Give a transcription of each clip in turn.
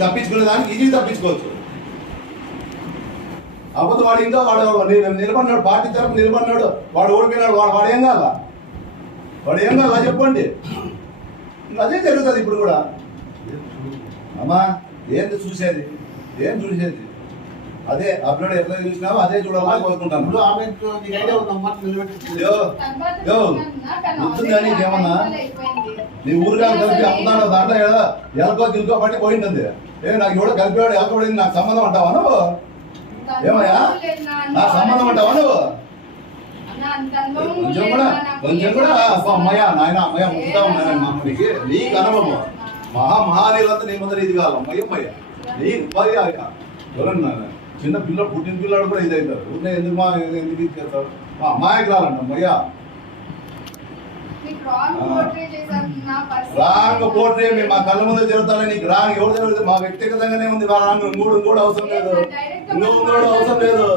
తప్పించుకునే దానికి ఇది తప్పించుకోవచ్చు. అబద్ధం వాడు ఇంకా వాడు నిలబడినాడు, పార్టీ తరఫున నిలబడినాడు, వాడు ఓడిపోయినాడు, వాడు ఏం కావాలా, వాడు ఏం కావాలా చెప్పండి. అదే జరుగుతుంది ఇప్పుడు కూడా. అమ్మా ఏంది చూసేది, ఏం చూసేది అదే అప్లోడ్ ఎట్లా చూసినావో అదే చూడాలని కోరుకుంటాను. గుర్తుందని ఏమన్నా నీ ఊరుగా కలిపి అమ్ముతాడు, దాంట్లో ఎలకో గిల్కో పట్టి పోయింది. నాకు ఎవడో కలిపేవాడు ఎలకబడింది, నాకు సంబంధం అంటావా నువ్వు? ఏమయ్యా నాకు సంబంధం అంటావా నువ్వు? కొంచెం కూడా అమ్మయ్యా నాయన అమ్మయ్య ముక్కుతా ఉన్నాను మా అమ్మకి. నీకు అనుభవం మహానీయులంతా నీ ముందర ఇది కాదు అమ్మయ్య నీకు ఉపాధి ఎవరన్నా చిన్న పిల్ల పుట్టిన పిల్లలు కూడా ఇది అవుతారు. ఊరినే ఎందుకు ఇచ్చేస్తారు మా అమ్మాయికి రాలంట అమ్మయ్యా. రాంగ్ పోట్రే మా కళ్ళ ముందు జరుగుతానే నీకు రాంగ్ ఎవరు జరుగుతుంది మా వ్యక్తిగతంగానే ఉంది. రాంగ్ ఇంకోటి అవసరం లేదు, ఇంకోటి అవసరం లేదు.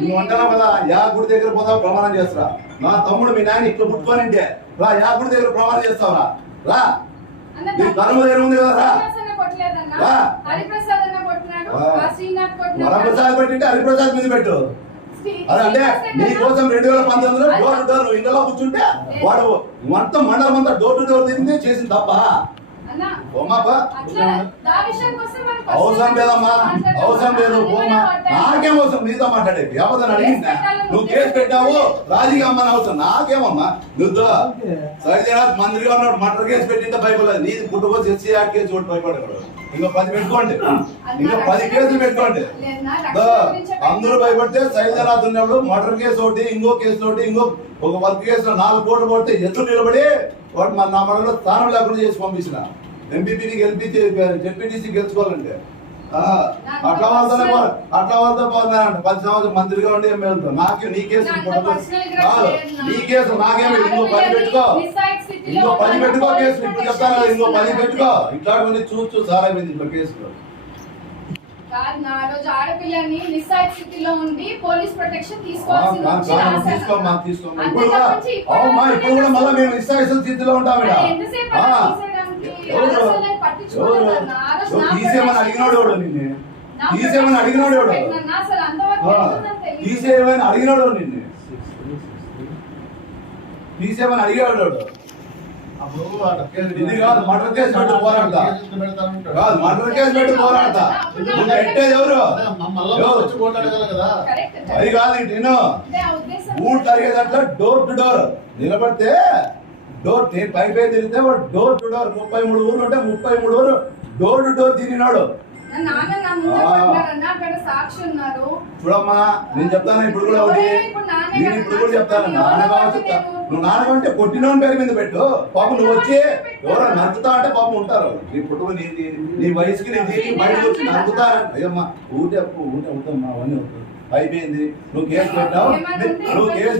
నువ్వు అంటావు కదా యా గుడి దగ్గర పోతావు ప్రమాణం చేస్తారా, నా తమ్ముడు మీ నాయన ఇట్లా పుట్టుకోనంటే రా యా గుడి దగ్గర ప్రమాణం చేస్తావురా, రా నీ కళ్ళ ముందు ఏముంది కదా రా. వరప్రసాద్ పెట్టింటే హరిప్రసాద్ మీద పెట్టు. అదే అంటే నీ కోసం 2019లో డోర్ టు డోర్ ఇంట్లో కూర్చుంటే వాడు మొత్తం మండలం అంతా డోర్ టు డోర్ తిరిగి చేసింది తప్ప అవసరం లేదమ్మా, అవసరం లేదు. నాకేం అవసరం నీతో మాట్లాడేది ఎవరిని అడిగిందా? నువ్వు కేసు పెట్టావు రాజీగా అమ్మని అవసరం నాకేమమ్మా. నువ్వు సైజనాథ్ మంత్రిగా ఉన్నాడు మటర్ కేసు పెట్టింటే భయపడలేదు, నీది పుట్టుకొచ్చి ఎస్సీ యాక్ట్ కేసు కూడా భయపడేవాడు. ఇంకో 10 పెట్టుకోండి, ఇంకో 10 కేసులు పెట్టుకోండి. అందరూ భయపడితే సైజనాథ్ ఉన్నప్పుడు మటర్ కేసు ఒకటి, ఇంకో కేసు ఒకటి, ఇంకో ఒక వర్క్ కేసులో 4 కోట్లు కొడితే ఎదురు నిలబడి వాడు మన నా మనలో స్థానం లేకుండా చేసి పంపించిన. ఎంపీపీకి జెడ్పీటీసీ గెలుచుకోవాలంటే అట్లా వాళ్ళతో పోతున్నారంట. 10 సంవత్సరం మంత్రిగా ఉండి ఎమ్మెల్యేతో నాకు నీ కేసు నీ కేసు నాకేమి ఇంకో 10 పెట్టుకో, ఇంకో 10 పెట్టుకో కేసు. ఇప్పుడు చెప్తాను కదా ఇంకో 10 పెట్టుకో. ఇట్లాంటివన్నీ చూస్తూ సారా అయిపోయింది ఇంట్లో కేసులో. ఆడపిల్లని నిస్సాయ స్థితిలో ఉండి పోలీస్ ప్రొటెక్షన్ తీసుకోవాల్సింది. ఇప్పుడు కూడా మళ్ళీ మేము నిస్సాయ స్థితిలో ఉంటాం. తీసేమని అడిగినోడు ఎవడు నిన్ను, తీసేమని అడిగినోడు ఎవడు, తీసేయమని అడిగినోడు నిన్ను, తీసేమని అడిగేవాడు ఎవడు? ఇది కాదు మర్డర్ కేసు పెట్టి పోరాడతా, కాదు మర్డర్ కేసు పెట్టి పోరాడతా. నువ్వు పెట్టేది ఎవరు? అది కాదు ఇటు నేను ఊరు తరిగేదంటే డోర్ టు డోర్ నిలబడితే డోర్ పైపై తిరిగితే వాడు డోర్ టు డోర్ 33 ఊర్లు ఉంటే 33 ఊరు డోర్ టు డోర్ తిరిగినాడు. చూడమ్మా నేను చెప్తాను ఇప్పుడు కూడా ఒకటి, నేను ఇప్పుడు కూడా చెప్తాను నాన్నగా చెప్తా. నువ్వు నాన్నగా అంటే కొట్టినోని పేరు మీద పెట్టు. పాపం నువ్వు వచ్చి ఎవరో నరుకుతా అంటే పాపం ఉంటారు. నీ పుట్టుకు నీ వయసుకి నీ దీనికి బయటకు వచ్చి నరుకుతా. అయ్యమ్మా ఊటే అవుతామ్మా అవన్నీ అవుతాయి. అయిపోయింది. నువ్వు కేసు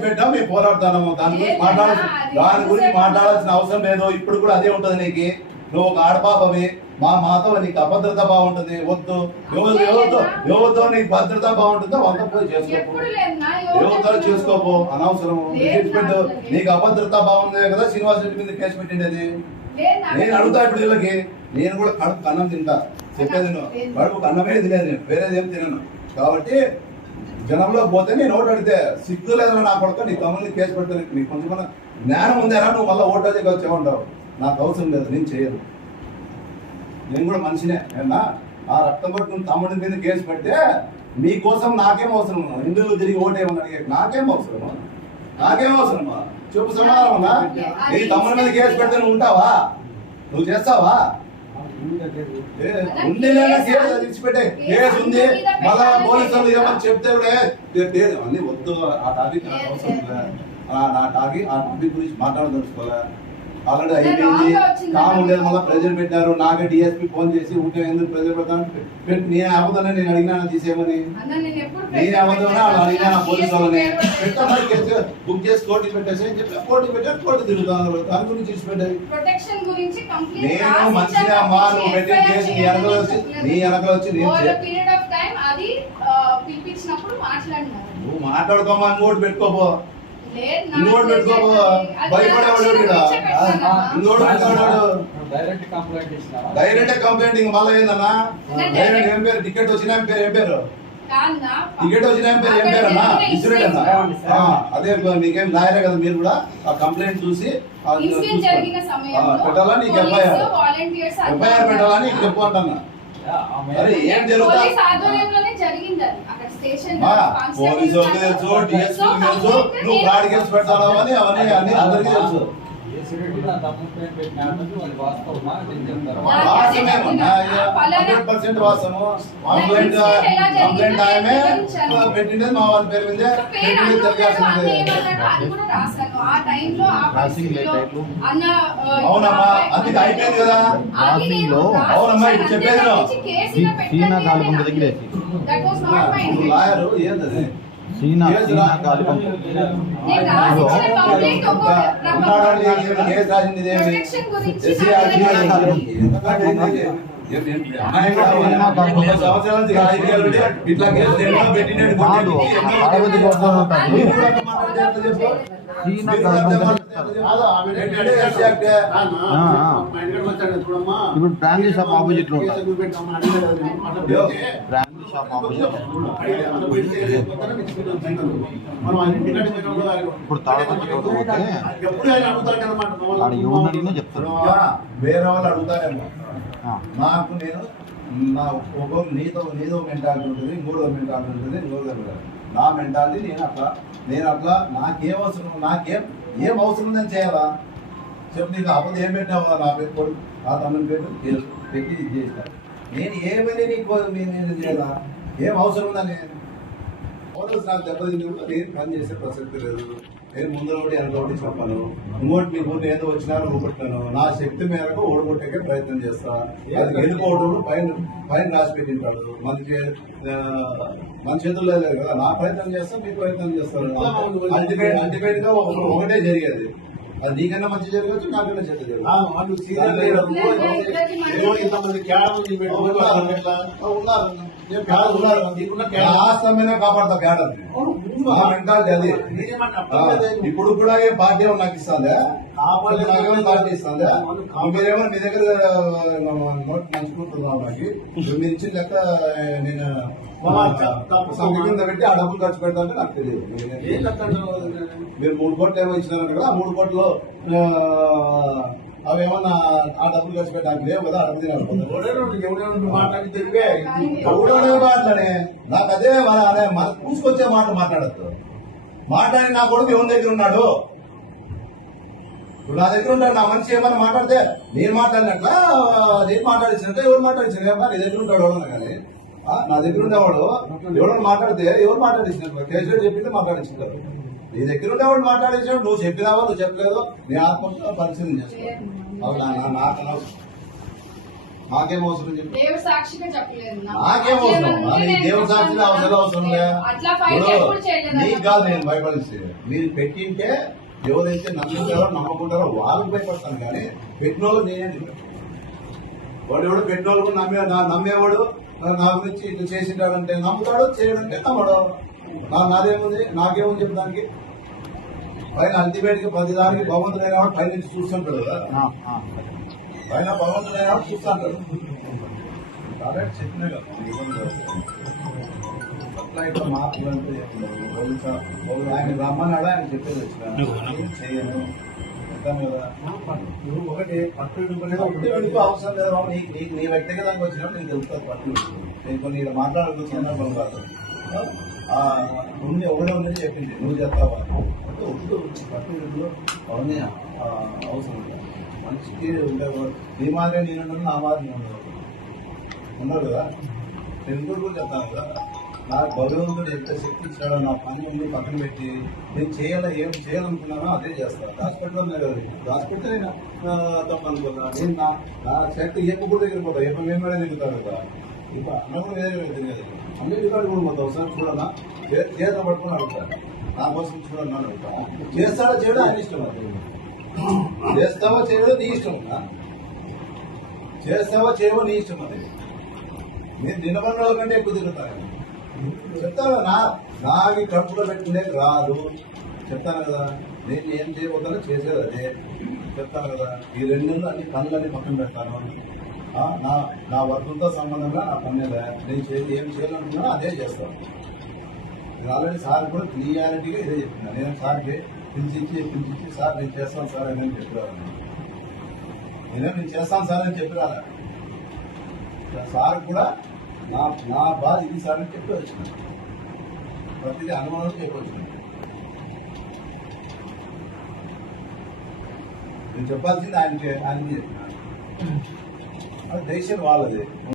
పెట్టావు మేము పోరాడుతాము. దాని గురించి మాట్లాడాల్సిన అవసరం లేదు. ఇప్పుడు కూడా అదే ఉంటుంది నీకు. నువ్వు ఒక ఆడపాపవి, మాతో నీకు అభద్రత బాగుంటుంది. వద్దు ఎవరితో నీకు భద్రత బాగుంటుందో వంద పోయి చేసుకోపో, ఎవరితో చేసుకోపో అనవసరం. నీకు అభద్రత బాగుంది కదా శ్రీనివాస్ రెడ్డి మీద కేసు పెట్టిండేది. నేను అడుగుతా ఇప్పుడు వీళ్ళకి, నేను కూడా కడుపు అన్నం తింటా, చెప్పేది నువ్వు కడుపుకు అన్నమే తినేది, నేను వేరేది ఏం తినను. కాబట్టి జనంలో పోతే నేను ఓటు అడిగితే సిగ్గు లేదని నా కొడుకు నీ తమ్ముడిని కేసు పెట్టాను. నీకు కొంచెం జ్ఞానం ఉందేనా? నువ్వు మళ్ళీ ఓటు అడిగి వచ్చేమంటావు. నాకు అవసరం లేదు, నేను చేయను. నేను కూడా మనిషినే. ఏమన్నా ఆ రక్తం పట్టుకుని తమ్ముడి మీద కేసు పెడితే మీకోసం నాకేం అవసరం? హిందువులు తిరిగి ఓటేమని అడిగే నాకేం అవసరమా? నాకేం అవసరమా? చెప్పు సమాధానం అన్నా. నీ తమ్ముడి మీద కేసు పెడితే నువ్వు ఉంటావా? నువ్వు చేస్తావా? ఉంది విడిచిపెట్టే కేసు ఉంది. మళ్ళా పోలీసులు ఏమని చెప్తే కూడా అన్ని వద్దు. ఆ టాపిక్ నాకు అవసరం లేదు. ఆ టాపిక్ గురించి మాట్లాడదలుచుకోలే. ఆల్రెడీ అయిపోయింది. కాము లేదు. మళ్ళీ ప్రెజర్ పెట్టారు. నాకే డిఎస్పీ ఫోన్ చేసి ఉంటే ఎందుకు ప్రెజర్ పెడతాను. నేను అబద్ధాన్ని నేను అడిగినా తీసేయమని, నేను అబద్ధమని వాళ్ళు అడిగినా పోలీసు వాళ్ళని పెట్టా బుక్ చేసి కోర్టు పెట్టేసి అని చెప్పి కోర్టు పెట్టారు. కోర్టు తిరుగుతాను. దాని గురించి ఇచ్చిపెట్టాయి. నేను మంచిగా అమ్మా నువ్వు పెట్టిన కేసు నీ వెనకలు వచ్చి నేను నువ్వు మాట్లాడుకోమా ఇంకోటి పెట్టుకోపో. లేదు, నా ఇంకోటి పెట్టుకో, అది భయపడేవాడు నా ఈడ. లక్ష్యం పెట్టానన్నా. ఇంకోటి పెట్టుకున్నాడు. డైరెక్ట్ కంప్లైంట్ ఇచ్చినారా? డైరెక్ట్ కంప్లైంట్ ఇంక మళ్ళీ ఏందన్నా? నేను డైరెక్ట్ ఏం పేరు? టికెట్ వచ్చిన ఏం పేరు? ఏం పేరు? కాదన్నా, టికెట్ వచ్చిన ఏం పేరు? ఏం పేరు అన్నా? ఇన్సూరెంట్ అన్నా? అదే మీకేం లాయరే కదా మీరు కూడా ఆ కంప్లైంట్ చూసి ఆ ఇన్సిడెంట్ జరిగిన సమయంలో పెట్టాలా నీకు పోలీసు ఎఫ్ఐఆర్ వాలంటీర్స్ ఎఫ్ఐఆర్ పెట్టాలా నీకు చెప్పు అంటున్నా. అరే ఏం జరుగుతా? పోలీస్ ఆధ్వర్యంలోనే జరిగింది అది. అక్కడ స్టేషన్ పోలీసు వాళ్ళకి తెలుసు, డిఎస్పీ తెలుసు, నువ్వు ఫ్రాడ్ కేసు పెట్టాలా అని అవన్నీ అన్ని అందరికీ తెలుసు. ఏసీడీ నా తమ్ముడు పేరు పెట్టినారన్నది వాళ్ళు వాస్తవమా నేను చెప్తారా? వాస్తవమేమన్నా? 100% వాస్తవము. కంప్లైంట్ ఆమె పెట్టిండేది మా వాళ్ళ పేరు మీద పెట్టిండేది తెలియాల్సిందే. అవునమ్మా, అందుకే అయిపోయింది కదా. అవునమ్మా, ఇప్పుడు చెప్పేది నువ్వు లాయరు ఏంటది? కేసు రాసింది ఇదేమి? సంవత్సరాల నుంచి రాజకీయాలు ఉంటే ఇట్లా కేసులు ఎన్నో పెట్టినట్టు ఇప్పుడు బ్రాంచ్ షాప్ ఆపోజిట్ లో బ్రాంచ్ షాప్ ఆపోజిట్ ఇప్పుడు తాడపత్రి ఆడ ఎవరిని అడిగినా చెప్తారు. వేరే వాళ్ళు అడుగుతారేమో. నాకు నేను నా ఒక నీతో మెంటాలిటీ ఉంటుంది, ఇంకోటో మెంటాలిటీ ఉంటుంది, ఇంకోటో మెంటాలిటీ. నా మెంటాలిటీ నేను అట్లా నాకేం అవసరం, ఏం అవసరం ఉందని చేయాలా చెప్పు. నీకు అప్పుడు ఏం పెట్టినావా? నా పేరు కొడు, నా తమ్ముని పేరు పెట్టి ఇది చేస్తాను. నేను ఏమని నీకు నేను చేయాలా? ఏం అవసరం ఉందని పోలీసు నాకు దెబ్బతింది కూడా నేను పని చేసే ప్రసక్తి లేదు. నేను ముందు ఒకటి వెనకొకటి చెప్పాను. ఇంకోటి మీ ఊరిని ఏదో వచ్చినారో ఊరుకుంటాను. నా శక్తి మేరకు ఓడగొట్టే ప్రయత్నం చేస్తా. అది ఎన్నుకోవడం పైన రాసి పెట్టింటాడు. మన చేతుల్లో లేదు కదా. నా ప్రయత్నం చేస్తా, మీ ప్రయత్నం చేస్తాను. అల్టిమేట్ గా ఒకటే జరిగేది. అది నీకన్నా మంచి జరగచ్చు, నాకన్నా చెడ్డ జరగచ్చు. కాపాడతా క్యాడర్ మెంటాలిటీ అది. ఇప్పుడు కూడా ఏ పార్టీ నాకు ఇస్తుందా? పార్టీ ఇస్తుందా? మీరేమో మీ దగ్గర నోట్ మంచుకుంటున్నావు. నాకు మీరు ఇచ్చిన లెక్క నేను కింద పెట్టి ఆ డబ్బులు ఖర్చు పెడతాంటే నాకు తెలియదు. మీరు 3 కోట్లు ఏమో ఇచ్చినారంటే కదా, ఆ 3 కోట్లు అవేమన్నా ఆ డబ్బులు ఖర్చు పెట్టడానికి లేవు కదా. అడుగు తినాలి మాట్లాడే నాకు అదే పూసుకొచ్చే మాట మాట్లాడద్దు. మాట్లాడి నా కొడుకు ఎవరి దగ్గర ఉన్నాడు? ఇప్పుడు నా దగ్గర ఉంటాడు. నా మనిషి ఏమన్నా మాట్లాడితే నేను మాట్లాడినట్లా, నేను మాట్లాడించినట్టే ఎవరు మాట్లాడించిన నీ దగ్గర ఉంటాడు ఎవడన్నా. కానీ నా దగ్గర ఉండేవాడు ఎవడన్నా మాట్లాడితే ఎవరు మాట్లాడించినట్లు కేసీఆర్ చెప్పింటే మాట్లాడించారు. నీ దగ్గర ఉండేవాడు మాట్లాడించాడు. నువ్వు చెప్పినావా, నువ్వు చెప్పలేదో నీ ఆత్మ పరిశీలన చేసుకో. నాకేం అవసరం చెప్పి దేవుడి సాక్షిగా చెప్పలేదు. నాకేం అవసరం? దేవుడి సాక్షిగా అవసరం నీకు కాదు. నేను భయపడిస్తే మీరు పెట్టింటే ఎవరైతే నమ్ముతారో నమ్మకుంటారో వాళ్ళకి భయపడతాను. కానీ పెట్టిన వాళ్ళు నేనే. వాడు ఎవడు పెట్టిన వాళ్ళు నమ్మేవాడు నా గురించి ఇట్లా చేసింటాడంటే నమ్ముతాడు, చేయడంటే నమ్మడు. నాదేముంది? నాకేముంది చెప్పడానికి? పైన అల్టిమేట్ గా ప్రతిదానికి భగవంతుడైన వాడు పైన నుంచి చూస్తుంటాడు కదా. పైన భగవంతుడైన వాడు చూస్తుంటాడు. కాబట్టి చెప్పినా కదా అట్లా ఇట్లా మార్పులు అంటే ఆయన రమ్మన్నాడు, ఆయన చెప్పేది వచ్చిన చేయను కదా. నువ్వు ఒకటి పట్టు అవసరం లేదా బాబు? నీకు నీ వ్యక్తిగతంగా వచ్చినప్పుడు నీకు తెలుస్తుంది పట్టు. నేను కొన్ని మాట్లాడుతూ సందర్భం కాదు. ఉంది ఒకటే ఉందని చెప్పింది, నువ్వు చెప్తావా? పట్టు అవన్నీ అవసరం లేదు. మనిషికి ఉండేవాడు నీ మాదిరే నేను నా మాదిరి ఉండవు కదా. నేను కూడా చెప్తాను కదా. నాకు భగవంతుడు ఎంత శక్తి ఇచ్చాడో నా పని ఉంది పక్కన పెట్టి నేను ఏం చేయాలనుకున్నానో అదే చేస్తాను. హాస్పిటల్ ఉన్నాయి కదా, హాస్పిటల్ నేను తప్ప అనుకున్నా. నేను నా శక్తి ఎప్పుడు దగ్గర పోతా, ఎప్పుడు మేము దిగుతాను కదా. ఇప్పుడు అన్నప్పుడు వేరే తినేది అన్ని రికార్డు కూడా పోతావు. ఒకసారి చూడన్నా చేత పట్టుకుని అడుగుతాను. నా కోసం చూడన్నా అడుగుతా. చేస్తాడో చేయడం ఆయన ఇష్టం. అది చేస్తావో చేయడం నీ ఇష్టం. చేస్తావో చేయవో నీ ఇష్టం. అది నేను దినబంధాల కంటే ఎక్కువ తిరుగుతాను. చెప్తాను. నాకి కడుపులో పెట్టుకునే రాదు, చెప్తాను కదా, నేను ఏం చేయబోతానో చేసేది అదే చెప్తాను కదా. ఈ 2 నెలలు అన్ని పనులన్నీ పక్కన పెడతాను. నా వర్గంతో సంబంధంగా నా పని మీద నేను ఏం చేయాలనుకున్నానో అదే చేస్తాను. నేను ఆల్రెడీ సార్ కూడా క్లియారిటీగా ఇదే చెప్తున్నాను. నేను సార్కి పిలిచి సార్ నేను చేస్తాను సార్ అని చెప్పిరాను. నేను చేస్తాను సార్ అని చెప్పిరాల. సార్ కూడా నా బాధ ఇది సార్ అని చెప్పి వచ్చినాను. ప్రతిదీ అనుమానం చెప్పొచ్చినాను. నేను చెప్పాల్సింది ఆయనకి చెప్పినాను. అది డెసిషన్ వాళ్ళది.